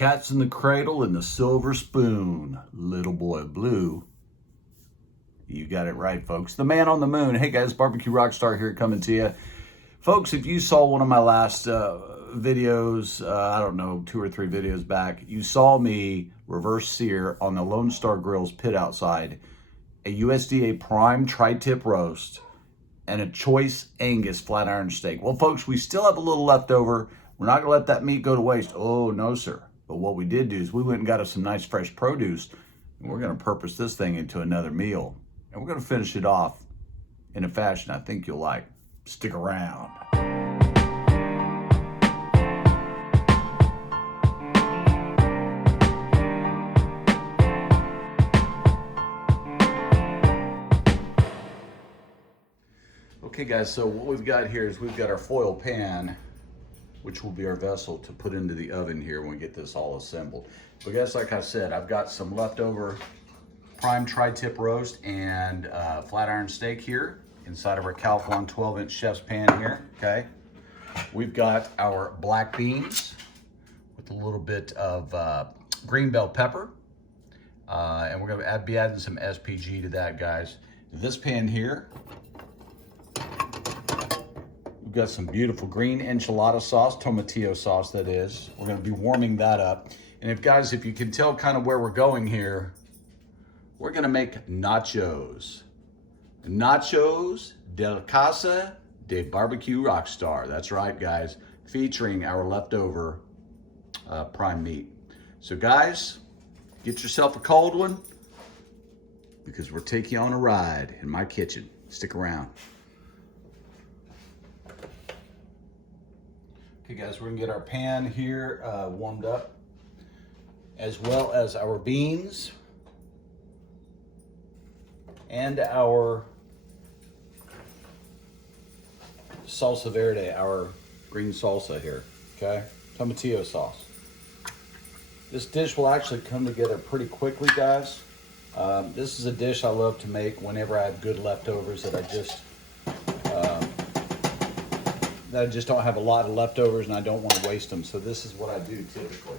Cat's in the cradle and the silver spoon. Little boy blue. You got it right, folks. The man on the moon. Hey guys, Barbecue Rockstar here coming to you. Folks, if you saw one of my last videos, I don't know, 2 or 3 videos back, you saw me reverse sear on the Lone Star Grill's pit outside a USDA prime tri-tip roast and a choice Angus flat iron steak. Well, folks, we still have a little left over. We're not gonna let that meat go to waste. Oh, no, sir. But what we did do is we went and got us some nice fresh produce, and we're gonna purpose this thing into another meal. And we're gonna finish it off in a fashion I think you'll like. Stick around. Okay guys, so what we've got here is we've got our foil pan, which will be our vessel to put into the oven here when we get this all assembled. But guys, like I said, I've got some leftover prime tri-tip roast and flat iron steak here inside of our Calphalon 12-inch chef's pan here, okay? We've got our black beans with a little bit of green bell pepper. And we're gonna be adding some SPG to that, guys. This pan here, we've got some beautiful green enchilada sauce, tomatillo sauce that is. We're gonna be warming that up. And if you can tell kind of where we're going here, we're gonna make nachos. Nachos de la Casa de Barbecue Rockstar. That's right, guys, featuring our leftover prime meat. So guys, get yourself a cold one because we'll take you on a ride in my kitchen. Stick around. Okay guys, we're gonna get our pan here warmed up, as well as our beans and our salsa verde, our green salsa here, okay? Tomatillo sauce. This dish will actually come together pretty quickly, guys. This is a dish I love to make whenever I have good leftovers that I just don't have a lot of leftovers and I don't want to waste them. So this is what I do typically.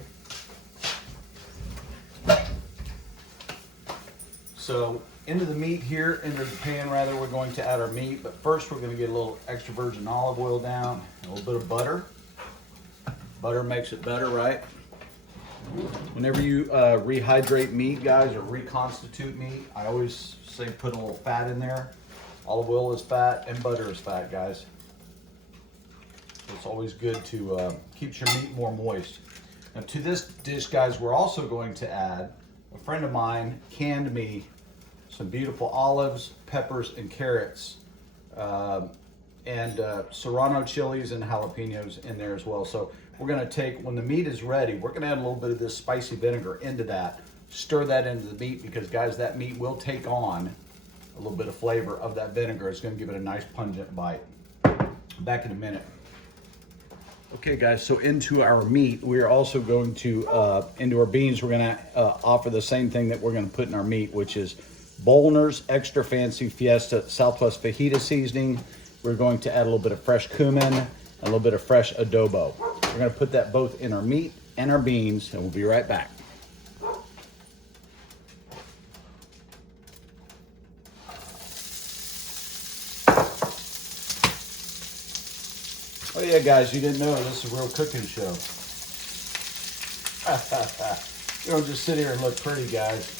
So into the meat here, into the pan rather, we're going to add our meat, but first we're going to get a little extra virgin olive oil down, and a little bit of butter. Butter makes it better, right? Whenever you rehydrate meat, guys, or reconstitute meat, I always say put a little fat in there. Olive oil is fat and butter is fat, guys. It's always good to keep your meat more moist. Now to this dish, guys, we're also going to add, a friend of mine canned me some beautiful olives, peppers, and carrots, and serrano chilies and jalapenos in there as well. So we're gonna take, when the meat is ready, we're gonna add a little bit of this spicy vinegar into that, stir that into the meat, because guys, that meat will take on a little bit of flavor of that vinegar. It's gonna give it a nice pungent bite. Back in a minute. Okay guys, so into our meat, we're also going to, into our beans, we're gonna offer the same thing that we're gonna put in our meat, which is Bollner's Extra Fancy Fiesta Southwest Fajita seasoning. We're going to add a little bit of fresh cumin and a little bit of fresh adobo. We're gonna put that both in our meat and our beans, and we'll be right back. Oh yeah, guys, you didn't know this is a real cooking show. You don't just sit here and look pretty, guys.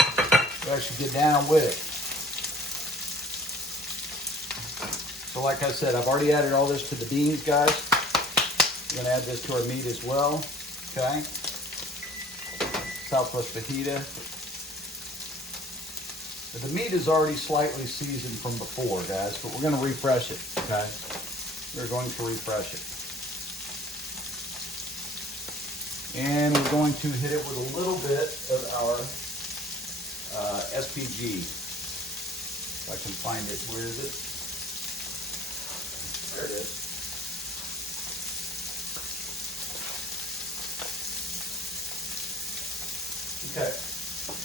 You actually get down with it. So like I said, I've already added all this to the beans, guys. I'm gonna add this to our meat as well, okay? Southwest fajita. But the meat is already slightly seasoned from before, guys, but we're gonna refresh it, okay? We're going to refresh it. And we're going to hit it with a little bit of our SPG. If I can find it, where is it? There it is. Okay.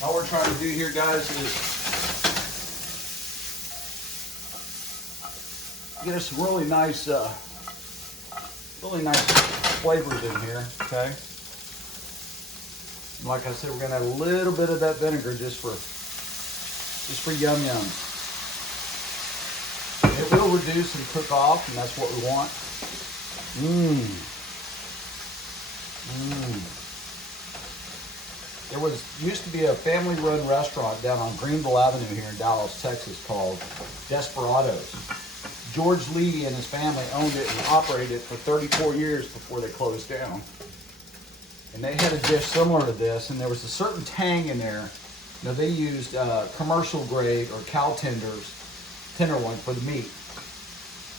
All we're trying to do here, guys, is get us some really nice flavors in here, okay? Like I said, we're gonna add a little bit of that vinegar just for yum yums. It will reduce and cook off, and that's what we want. There used to be a family-run restaurant down on Greenville Avenue here in Dallas, Texas called Desperados. George Lee and his family owned it and operated it for 34 years before they closed down. And they had a dish similar to this, and there was a certain tang in there. Now they used commercial grade or cow tenderloin for the meat.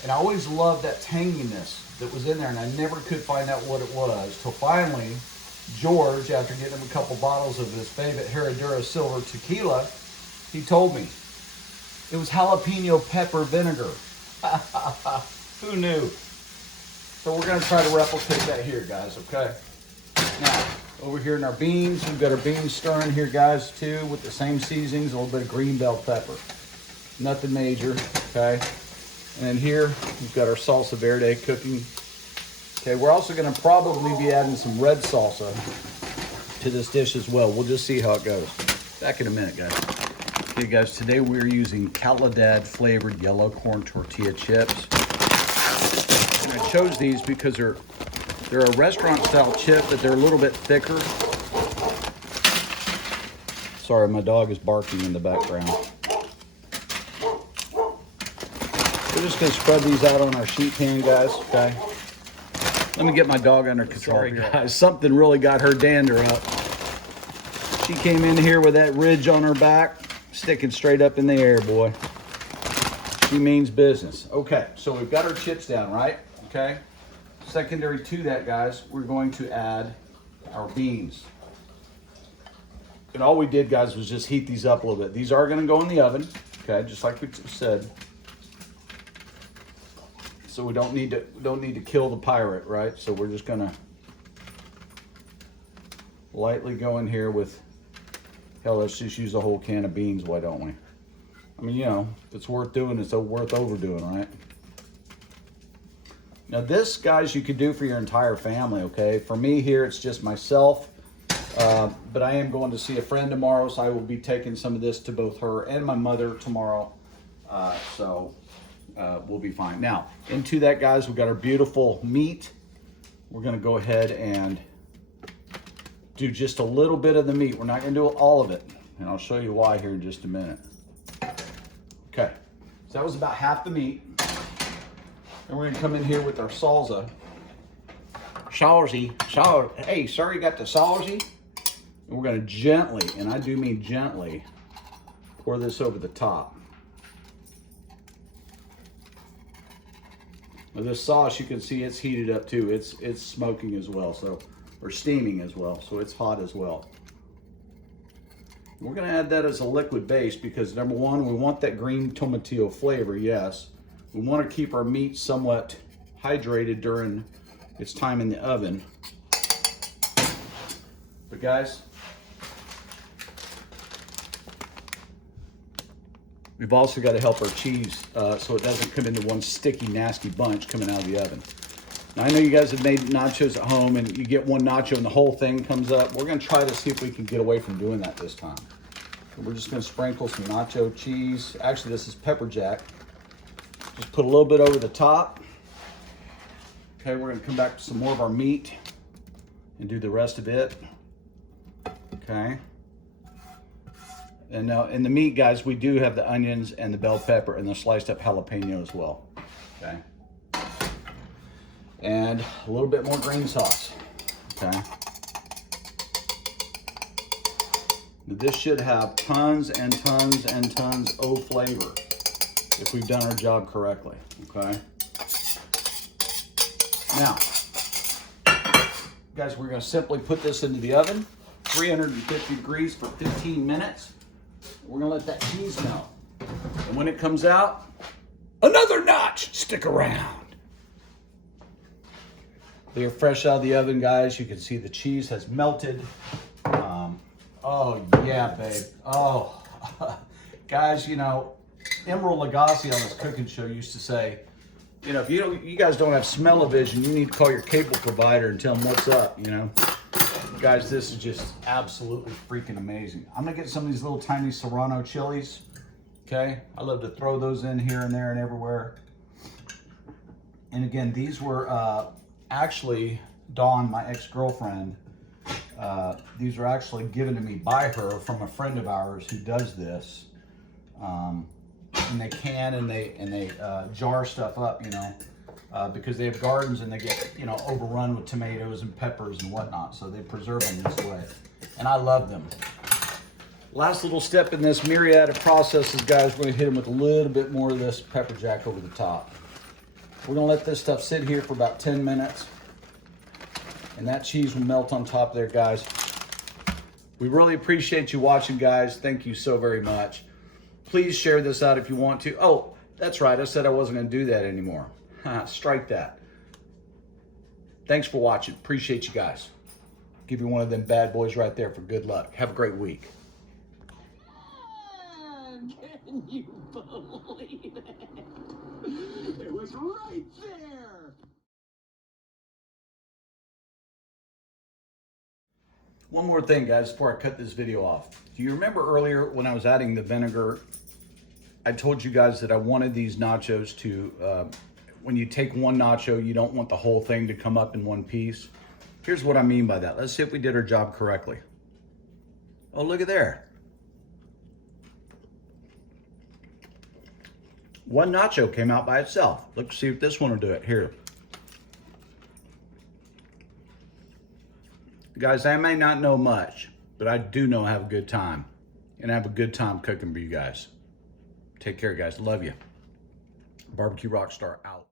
And I always loved that tanginess that was in there, and I never could find out what it was till finally George, after getting him a couple bottles of his favorite Herradura Silver tequila, he told me it was jalapeno pepper vinegar. Who knew? So we're going to try to replicate that here, guys, okay? Now, over here in our beans, we've got our beans stirring here, guys, too, with the same seasonings, a little bit of green bell pepper. Nothing major, okay? And then here, we've got our salsa verde cooking. Okay, we're also going to probably be adding some red salsa to this dish as well. We'll just see how it goes. Back in a minute, guys. Okay, guys, today we're using Calidad flavored yellow corn tortilla chips. And I chose these because they're a restaurant style chip, but they're a little bit thicker. Sorry, my dog is barking in the background. We're just going to spread these out on our sheet pan, guys, okay? Let me get my dog under control. Sorry, guys. Something really got her dander up. She came in here with that ridge on her back, sticking straight up in the air, boy. She means business. Okay, so we've got our chips down, right? Okay. Secondary to that, guys, we're going to add our beans. And all we did, guys, was just heat these up a little bit. These are going to go in the oven, okay, just like we said. So we don't need to kill the pirate, right? So we're just gonna lightly go in here with, hell, let's just use a whole can of beans, why don't we? I mean, you know, if it's worth doing, it's worth overdoing, right? Now this, guys, you could do for your entire family, okay? For me here, it's just myself, but I am going to see a friend tomorrow, so I will be taking some of this to both her and my mother tomorrow, we'll be fine. Now, into that, guys, we've got our beautiful meat. We're gonna go ahead and do just a little bit of the meat. We're not gonna do all of it, and I'll show you why here in just a minute. Okay, so that was about half the meat. And we're gonna come in here with our salsa. Hey, sir, you got the salsa? And we're gonna gently, and I do mean gently, pour this over the top. Now this sauce, you can see it's heated up too. It's smoking as well, or steaming as well, so it's hot as well. We're gonna add that as a liquid base because number one, we want that green tomatillo flavor, yes. We wanna keep our meat somewhat hydrated during its time in the oven. But guys, we've also got to help our cheese so it doesn't come into one sticky, nasty bunch coming out of the oven. Now, I know you guys have made nachos at home and you get one nacho and the whole thing comes up. We're going to try to see if we can get away from doing that this time. So we're just going to sprinkle some nacho cheese. Actually, this is pepper jack. Just put a little bit over the top. Okay, we're going to come back to some more of our meat and do the rest of it. Okay. And now in the meat, guys, we do have the onions and the bell pepper and the sliced up jalapeno as well, okay? And a little bit more green sauce, okay? This should have tons and tons and tons of flavor if we've done our job correctly, okay? Now, guys, we're gonna simply put this into the oven, 350 degrees for 15 minutes. We're gonna let that cheese melt. And when it comes out, another notch, stick around. They're fresh out of the oven, guys. You can see the cheese has melted. Oh yeah, babe. Oh, guys, you know, Emerald Lagasse on this cooking show used to say, you know, if you guys don't have smell-o-vision, you need to call your cable provider and tell them what's up, you know. Guys, this is just absolutely freaking amazing. I'm gonna get some of these little tiny Serrano chilies. Okay, I love to throw those in here and there and everywhere. And again, these were actually Dawn, my ex-girlfriend. These were actually given to me by her from a friend of ours who does this. And they can and they jar stuff up, you know, because they have gardens and they get, you know, overrun with tomatoes and peppers and whatnot. So they preserve them this way, and I love them. Last little step in this myriad of processes, guys, we're gonna hit them with a little bit more of this pepper jack over the top. We're gonna let this stuff sit here for about 10 minutes, and that cheese will melt on top there, guys. We really appreciate you watching, guys. Thank you so very much. Please share this out if you want to. Oh, that's right, I said I wasn't gonna do that anymore. Strike that. Thanks for watching. Appreciate you guys. Give you one of them bad boys right there for good luck. Have a great week. Can you believe it? It was right there. One more thing, guys, before I cut this video off. Do you remember earlier when I was adding the vinegar, I told you guys that I wanted these nachos to, when you take one nacho, you don't want the whole thing to come up in one piece. Here's what I mean by that. Let's see if we did our job correctly. Oh, look at there. One nacho came out by itself. Let's see if this one will do it. Here. Guys, I may not know much, but I do know I have a good time. And I have a good time cooking for you guys. Take care, guys. Love you. Barbecue Rockstar out.